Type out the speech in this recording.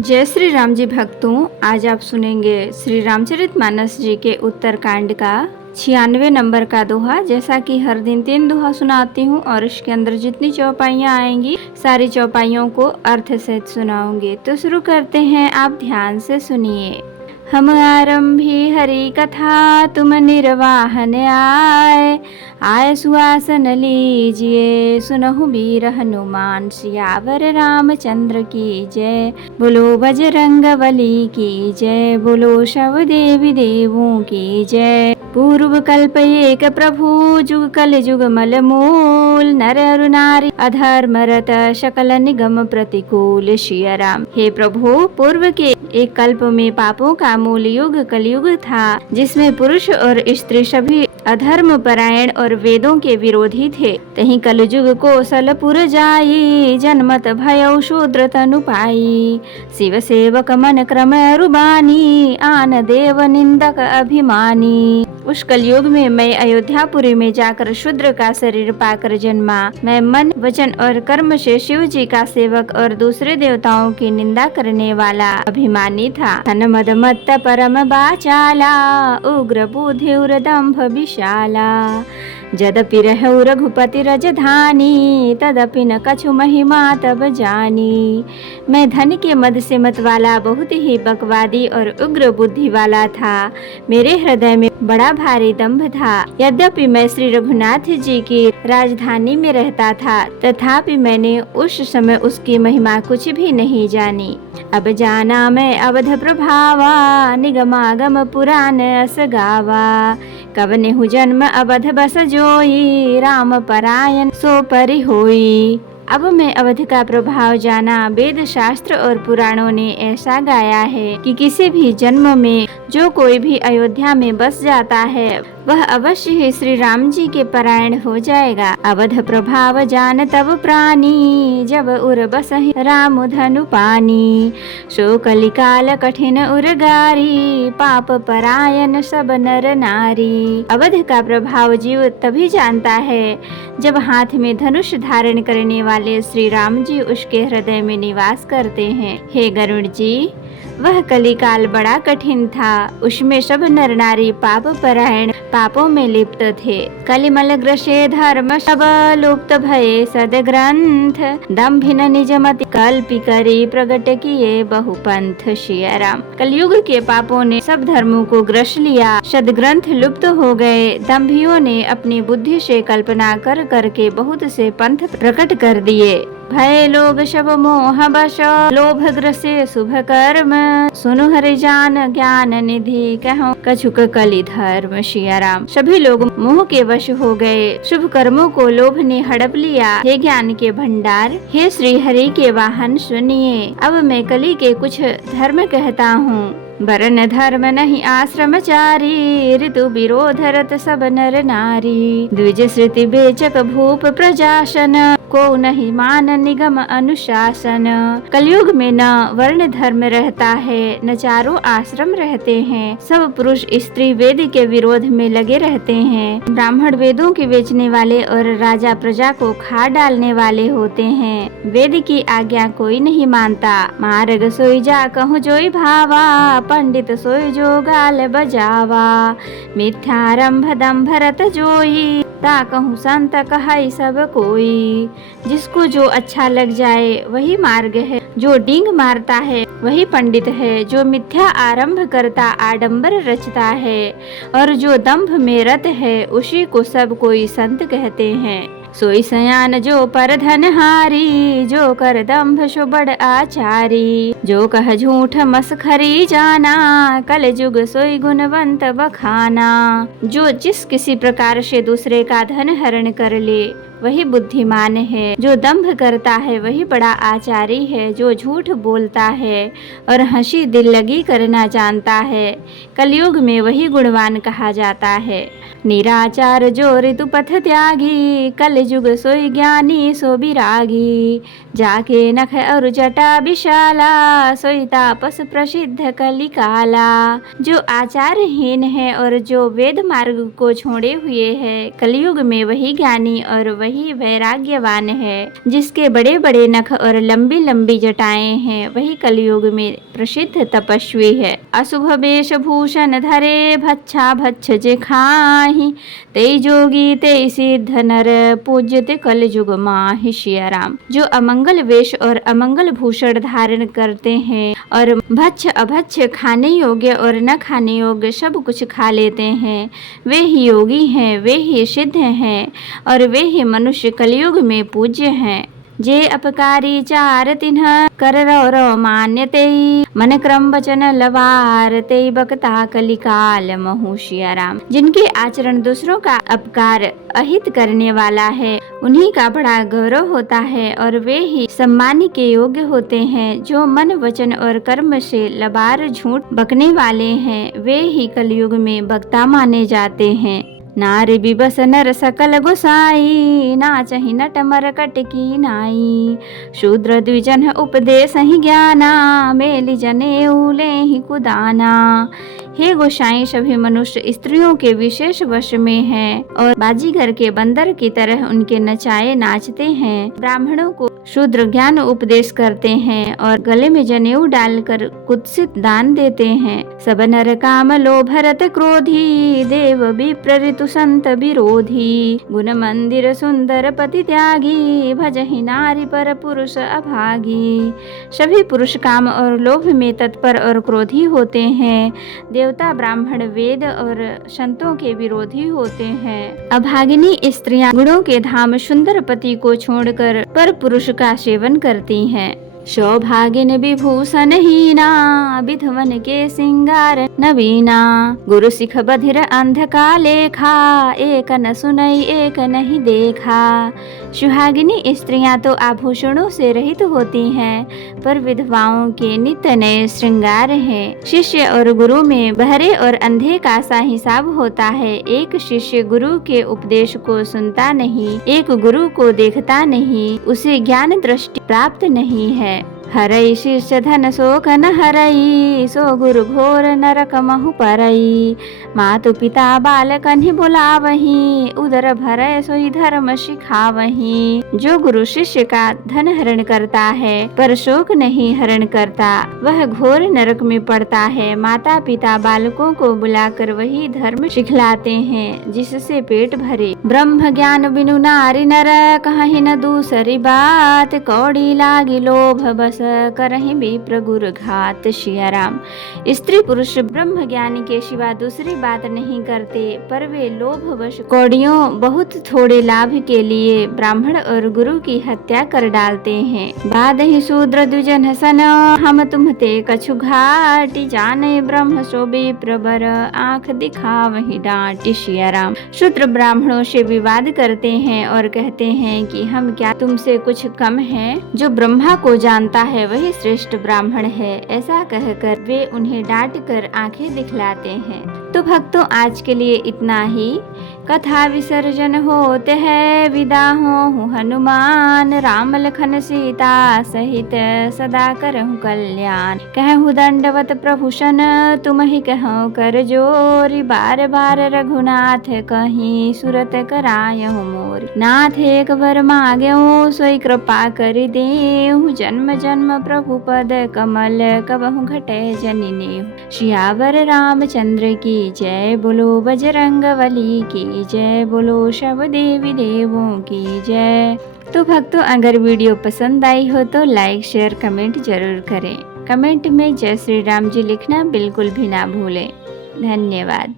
जय श्री राम जी भक्तों, आज आप सुनेंगे श्री रामचरितमानस जी के उत्तरकांड का 96 नंबर का दोहा। जैसा कि हर दिन 3 दोहा सुनाती हूँ और इसके अंदर जितनी चौपाइयाँ आएंगी सारी चौपाइयों को अर्थ सहित सुनाऊंगी। तो शुरू करते हैं, आप ध्यान से सुनिए। हम आरंभी हरि कथा, तुम निर्वाहन आए सुआसन लीजिए, सुनहु वीर हनुमान सियावर रामचंद्र की जय। बोलो बजरंग बली की जय, बोलो शव देवी देवों की जय। पूर्व कल्प एक प्रभु, जुग कल जुग मल मूल, नर अरु नारी अधर्म रत, सकल निगम प्रतिकूल। सिया राम। हे प्रभु, पूर्व के एक कल्प में पापों का मूल युग कलयुग था, जिसमें पुरुष और स्त्री सभी अधर्म परायण और वेदों के विरोधी थे। तहीं कलयुग कौशल पुर जाई, जनमत भयउ शूद्र तनु पाई। शिव सेवक मन क्रम रुबानी, आन देव निंदक अभिमानी। उस कलयुग में मैं अयोध्यापुरी में जाकर शूद्र का शरीर पाकर जन्मा। मैं मन वचन और कर्म से शिव जी का सेवक और दूसरे देवताओं की निंदा करने वाला अभिमानी था। धन मद मत्त परम बाचाला, उग्र बुद्धि उर दंभ विशाला। जदपि रहु रघुपति रजधानी, तदपि न कछु महिमा तब जानी। मैं धन के मद से मत वाला, बहुत ही बकवादी और उग्र बुद्धि वाला था। मेरे हृदय में बड़ा भारी दंभ था। यद्यपि मैं श्री रघुनाथ जी की राजधानी में रहता था, तथापि मैंने उस समय उसकी महिमा कुछ भी नहीं जानी। अब जाना मैं अवध प्रभावा, निगमागम पुराण अस गावा। कवने हु जन्म अवध बस जोई, राम परायण सो परि होई। अब मैं अवध का प्रभाव जाना। वेद शास्त्र और पुराणों ने ऐसा गाया है कि किसी भी जन्म में जो कोई भी अयोध्या में बस जाता है, वह अवश्य ही श्री राम जी के परायण हो जाएगा। अवध प्रभाव जान तब प्राणी, जब उर बसहि राम धनु पानी। सो कलिकाल कठिन उरगारी, पाप परायण सब नर नारी। अवध का प्रभाव जीव तभी जानता है जब हाथ में धनुष धारण करने वाले श्री राम जी उसके हृदय में निवास करते हैं। हे गरुड़ जी, वह कलिकाल बड़ा कठिन था। उसमें सब नर नारी पाप परायण पापों में लिप्त थे। कलिमल ग्रसे धर्म सब, लुप्त भये सदग्रंथ। दंभिन निज मति कल्पि करी, प्रगट किए बहुपंथ। सिया राम। कलयुग के पापों ने सब धर्मों को ग्रस लिया, सदग्रंथ लुप्त हो गए। दंभियों ने अपनी बुद्धि से कल्पना कर करके बहुत से पंथ प्रकट कर दिए। भय लोग शब मोह बश, लोभ ग्रसे शुभ कर्म। सुनु हरि जान ज्ञान निधि, कहो कछुक कलि धर्म। सिया राम। सभी लोग मोह के वश हो गए, शुभ कर्मों को लोभ ने हड़प लिया। हे ज्ञान के भंडार, हे श्री हरि के वाहन, सुनिए। अब मैं कलि के कुछ धर्म कहता हूँ। वरण धर्म नहीं आश्रमचारी, ऋतु विरोध रत सब नर नारी। द्विज श्रुति बेचक भूप प्रजासन, को नहीं मान निगम अनुशासन। कलयुग में न वर्ण धर्म रहता है, न चारों आश्रम रहते हैं। सब पुरुष स्त्री वेद के विरोध में लगे रहते हैं। ब्राह्मण वेदों के बेचने वाले और राजा प्रजा को खा डालने वाले होते हैं। वेद की आज्ञा कोई नहीं मानता। मार्ग सोई जा कहूँ जोई भावा, पंडित सोई जो गाल बजावा। मिथ्यारंभ दंभ रत जोई, ता कहूँ संत कहाई सब कोई। जिसको जो अच्छा लग जाए वही मार्ग है, जो डींग मारता है वही पंडित है। जो मिथ्या आरंभ करता आडंबर रचता है, और जो दंभ में रत है उसी को सब कोई संत कहते हैं। सोई सयान जो पर धनहारी, जो कर दंभ सो बड़ आचारी। जो कह झूठ मसखरी जाना, कल युग सोई गुणवंत बखाना। जो जिस किसी प्रकार से दूसरे का धन हरण कर ले वही बुद्धिमान है। जो दंभ करता है वही बड़ा आचारी है। जो झूठ बोलता है और हंसी दिल लगी करना जानता है, कलयुग में वही गुणवान कहा जाता है। निराचार जो ऋतु पथ त्यागी, कल युग सोई ज्ञानी सो विरागी। जाके नख और जटा विशाला, सोई तापस प्रसिद्ध कलिकाला। जो आचारहीन है और जो वेद मार्ग को छोड़े हुए है, कलयुग में वही ज्ञानी और वही वैराग्यवान है। जिसके बड़े बड़े नख और लंबी लंबी जटाएं हैं वही कलयुग में प्रसिद्ध तपस्वी है। अशुभ वेश भूषण धरे भच्छा भच्छ जे खाहि, तेई जोगी तेई सिद्ध नर पूज्यते कल युग माहि। सिया राम। जो अमंगल वेश और अमंगल भूषण धारण करते हैं और भच्छ अभच्छ खाने योग्य और न खाने योग्य सब कुछ खा लेते हैं, वे ही योगी हैं, वे ही सिद्ध हैं और वे ही मनुष्य कलयुग में पूज्य हैं। जे अपकारी चार तिन्ह कर रो मान्यते, मन क्रम वचन लवारते बकता कलिकाल महु। सिया राम। जिनके आचरण दूसरों का अपकार अहित करने वाला है उन्हीं का बड़ा गौरव होता है और वे ही सम्मान के योग्य होते हैं। जो मन वचन और कर्म से लबार झूठ बकने वाले हैं वे ही कलयुग में वक्ता माने जाते हैं। नारी बिबस नर सकल गोसाई, नाचहि नट मरकट की नाई। शूद्र द्विजन उपदेश ही ज्ञाना, मेली जने उले ही कुदाना। हे गोसाई, सभी मनुष्य स्त्रियों के विशेष वश में हैं और बाजीगर के बंदर की तरह उनके नचाए नाचते हैं। ब्राह्मणों को शूद्र ज्ञान उपदेश करते हैं और गले में जनेऊ डालकर कुत्सित दान देते हैं। सब नर काम लोभ रत क्रोधी, देव विप्र ऋतु संत विरोधी। गुण मंदिर सुंदर पति त्यागी, भजहि नारी पर पुरुष अभागी। सभी पुरुष काम और लोभ में तत्पर और क्रोधी होते हैं। देवता ब्राह्मण वेद और संतों के विरोधी होते हैं। अभागिनी स्त्रियां गुणों के धाम सुंदर पति को छोड़कर पर पुरुष का सेवन करती हैं। सौभागिन विभूषण हीना, विधवन के सिंगार नवीना। गुरु सिख बधिर अंधका लेखा, एक न सुनई एक नहीं देखा। सुहागिनी स्त्रियां तो आभूषणों से रहित होती हैं पर विधवाओं के नित्य नए श्रृंगार हैं। शिष्य और गुरु में बहरे और अंधे का सा हिसाब होता है। एक शिष्य गुरु के उपदेश को सुनता नहीं, एक गुरु को देखता नहीं, उसे ज्ञान दृष्टि प्राप्त नहीं है। हरई शिष्य धन शोक न हरई, सो गुरु घोर नरक महु परई। मातु पिता बालक ही बुलावही, उदर भरय सोई धर्म सिखावही। जो गुरु शिष्य का धन हरण करता है पर शोक नहीं हरण करता, वह घोर नरक में पड़ता है। माता पिता बालकों को बुलाकर वही धर्म सिखलाते हैं जिससे पेट भरे। ब्रह्म ज्ञान बिनु नारी नर, कहीं न दूसरी बात। कौड़ी लागी लोभ बस, करहि विप्र गुरु घात। सिया राम। स्त्री पुरुष ब्रह्म ज्ञानी के सिवा दूसरी बात नहीं करते पर वे लोभवश कौड़ियों बहुत थोड़े लाभ के लिए ब्राह्मण और गुरु की हत्या कर डालते हैं। बाद ही शूद्र द्विजन सन, हम तुम्हते कछु घाटी। जाने ब्रह्म सो विप्र बर, आंख दिखावहि डांटी। सिया राम। शूद्र ब्राह्मणों से विवाद करते हैं और कहते हैं कि हम क्या तुमसे कुछ कम हैं? जो ब्रह्मा को जानता है वही श्रेष्ठ ब्राह्मण है। ऐसा कहकर वे उन्हें डांट कर आंखें दिखलाते हैं। तो भक्तों, आज के लिए इतना ही। कथा विसर्जन होते हैं, विदा हो हनुमान। राम लखन सीता सहित सदा करहु कल्याण। कहूँ दंडवत प्रभूषण, तुम ही कहूँ कर जोरी। बार बार रघुनाथ कहीं, सुरत करायहु मोर। नाथ एक बर मांगेहु, सोई कृपा कर देहु। जन्म जन्म प्रभु पद कमल, कबहु घटे जनिने। सियावर रामचंद्र की जय, बोलो बजरंगबली की जय, बोलो सब देवी देवों की जय। तो भक्तों, अगर वीडियो पसंद आई हो तो लाइक शेयर कमेंट जरूर करें। कमेंट में जय श्री राम जी लिखना बिल्कुल भी ना भूलें। धन्यवाद।